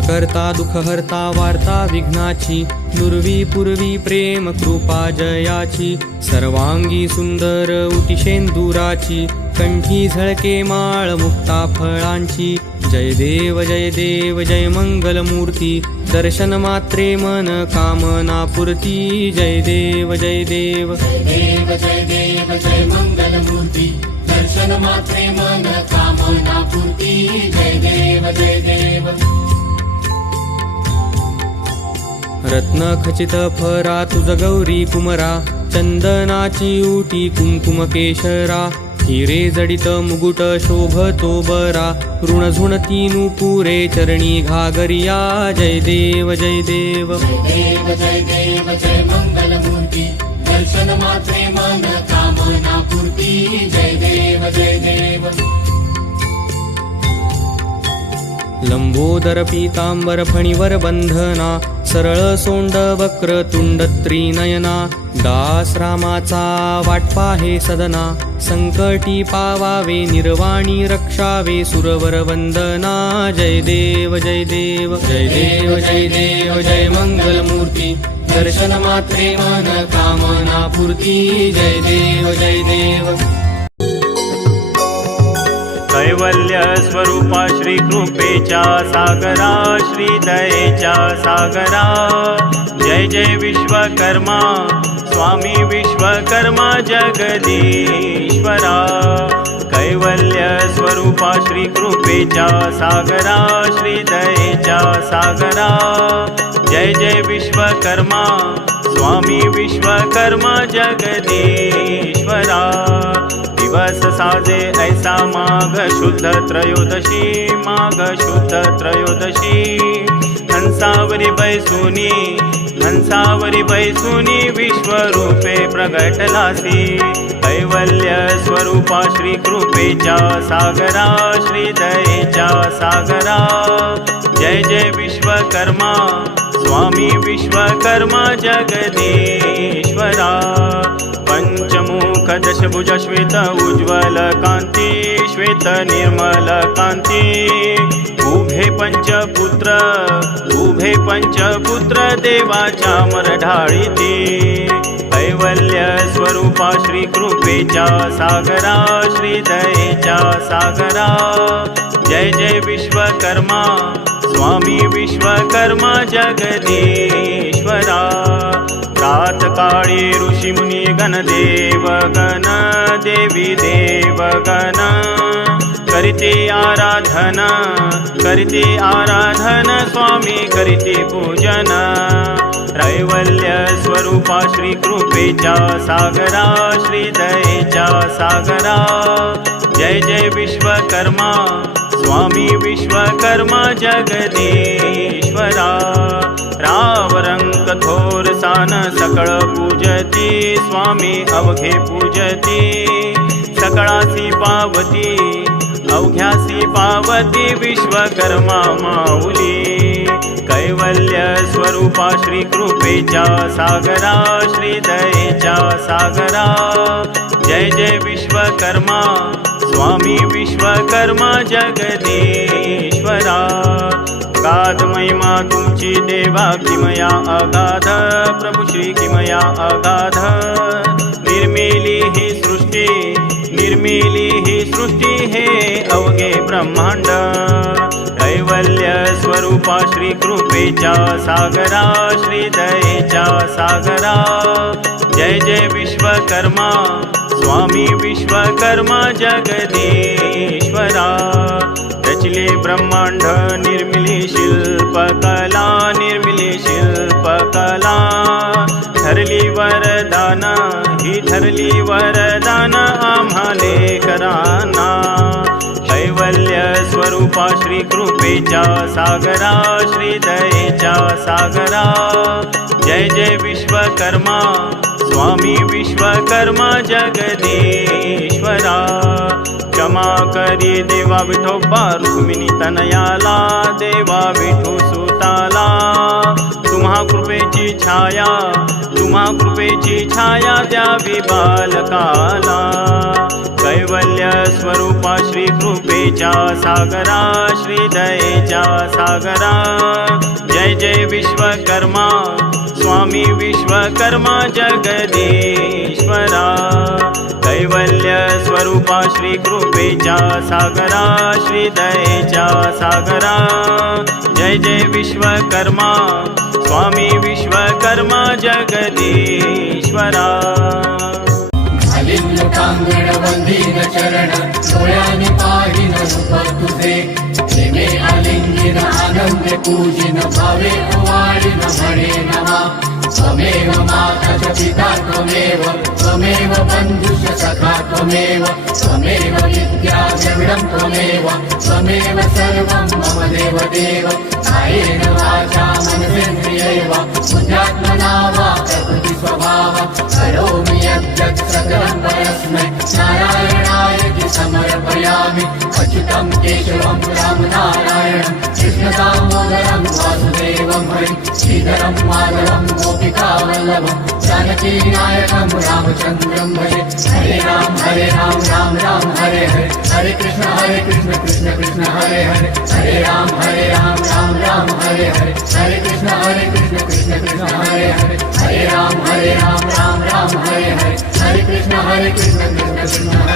करता दुःख हरता वार्ता विघ्नाची, दुर्वी पूर्वी प्रेम कृपा जयाची, सर्वांगी सुंदर उटिशेंदुराची, कंठी झळके माळ मुक्ता फळांची. जय देव जय मंगलमूर्ती, दर्शन मात्रे मन कामना पूर्ती. जय देव जय देव जय मंगलमूर्ती, दर्शन मात्रे मन कामना पूर्ती. जय देव जय देव. रत्न खचित फरा तुझ गौरी कुमरा, चंदनाची उटी कुंकुम केशरा, हिरे जडित मुकुट शोभतो बरा, ऋण झुणती नुपुरे चरणी घागरिया. जय देव जय देव जय मंगलमूर्ती, दर्शन मात्रे मन कामना पूर्ती. जय देव जय देव. लंबोदर पीतांबर फणीवर बंधना, सरळ सोंड वक्र तुंड त्रिनयना, दास रामाचा वाटपा हे सदना, संकटी पावावे निर्वाणी रक्षावे सुरवर वंदना. जय देव जय देव जय मंगलमूर्ती, दर्शन मात्रे मन कामना पूर्ती. जय देव जय देव. कैवल्य स्वरूपा श्री कृपेच्या सागरा, श्री दयेच्या सागरा. जय जय विश्वकर्मा स्वामी विश्वकर्मा जगदीश्वरा. कैवल्य स्वरूपा श्री कृपेच्या सागरा, श्री दयेच्या सागरा. जय जय विश्वकर्मा स्वामी विश्वकर्मा जगदीश्वरा. दिवस साजे ऐसा माघ शुद्ध त्रयोदशी, माघ शुद्ध त्रयोदशी. हंसावरी बैसुनी विश्वरूपे प्रगटलासी. कैवल्य स्वरूपा श्री कृपेच्या सागरा, श्री दयेच्या सागरा. जय जय विश्वकर्मा स्वामी विश्वकर्मा जगदीश्वरा. पंचमुख दशभुज श्वेत उज्ज्वल कांती, श्वेत निर्मल कांती. उभे पंचपुत्र देवाच्या मरढाळीती. कैवल्य स्वरूपा श्री कृपेच्या सागरा, श्री दयेच्या सागरा. जय जय विश्वकर्मा स्वामी विश्वकर्मा जगदीश्वरा. प्रातकाळी ऋषिमुनी गणदेव गण, देवी देवगण. करिते आराधन स्वामी करिते पूजन. कैवल्य स्वरूपा श्री कृपेच्या सागरा, श्री दयेच्या सागरा. जय जय विश्वकर्मा स्वामी विश्वकर्मा जगदीश्वरा. राव रंग थोर सान सकळ पूजती, स्वामी अवघे पूजती. सकळासी पावती अवघ्यासी पावती विश्वकर्मा माऊली. कैवल्य स्वरूपा श्री कृपेच्या सागरा, श्री दयेच्या सागरा. जय जय विश्वकर्मा स्वामी विश्वकर्मा जगदीश्वरा. अगाध महिमा तुमची देवा किमया अगाध, प्रभु श्री किमया अगाध. निर्मिली ही सृष्टी हे अवघे ब्रह्मांड. कैवल्य स्वरूपा श्री कृपेच्या सागरा, श्री दयेच्या सागरा. जय जय विश्वकर्मा स्वामी विश्वकर्मा जगदीश्वरा. रचले ब्रह्मांड निर्मिली शिल्पकला, निर्मिली शिल्पकला. ठरली वरदान आम्हाले कराना. कैवल्य स्वरूपा श्री कृपेच्या सागरा, श्री दयेच्या सागरा. जय जय विश्वकर्मा स्वामी विश्वकर्मा जगदीश्वरा. क्षमा करी देवा विठोबा रुक्मिणी तनयाला, देवा विठू सुताला. तुम्हा पुन्हा कृपेची छाया द्यावी बालकाला कैवल्य स्वरूपा श्री कृपेच्या सागरा श्री दयेच्या सागरा जय जय विश्वकर्मा स्वामी विश्वकर्मा जगदीश्वरा कैवल्य स्वरूपा श्री कृपेच्या सागरा श्री दयेच्या सागरा जय जय विश्वकर्मा स्वामी विश्वकर्मा जगदीश्वरा लोकांगण वंदीन चरण डोळ्याने पाहिन रूप तुझे प्रेमे आलिंगिन आनंदे पूजिन भावे ओवाळीन म्हणे नवा त्वमेव माता च पिता त्वमेव बंधुश्च सखा त्वमेव विद्या द्रविडं त्वमेव सर्वं मम देव देव कायेन वाचा मनसेन्द्रियैव बुद्ध्यात्मना वा प्रकृति स्वभाव करोमि यद्यत् सकलं परस्मै नारायणाय समर्पयामि अच्युतं केशवं रामनारायणं कृष्णदामोदरं वासुदेवं हरिं श्रीधरं माधवं गोपिकावल्लभं जानकीनायकं रामचन्द्रं भजे हरे राम राम हरे हरे हरे कृष्ण कृष्ण कृष्ण हरे हरे हरे राम राम हरे हरे हरे कृष्ण कृष्ण हरे हरे हरे राम राम हरे हरे हरे कृष्ण कृष्ण कृष्ण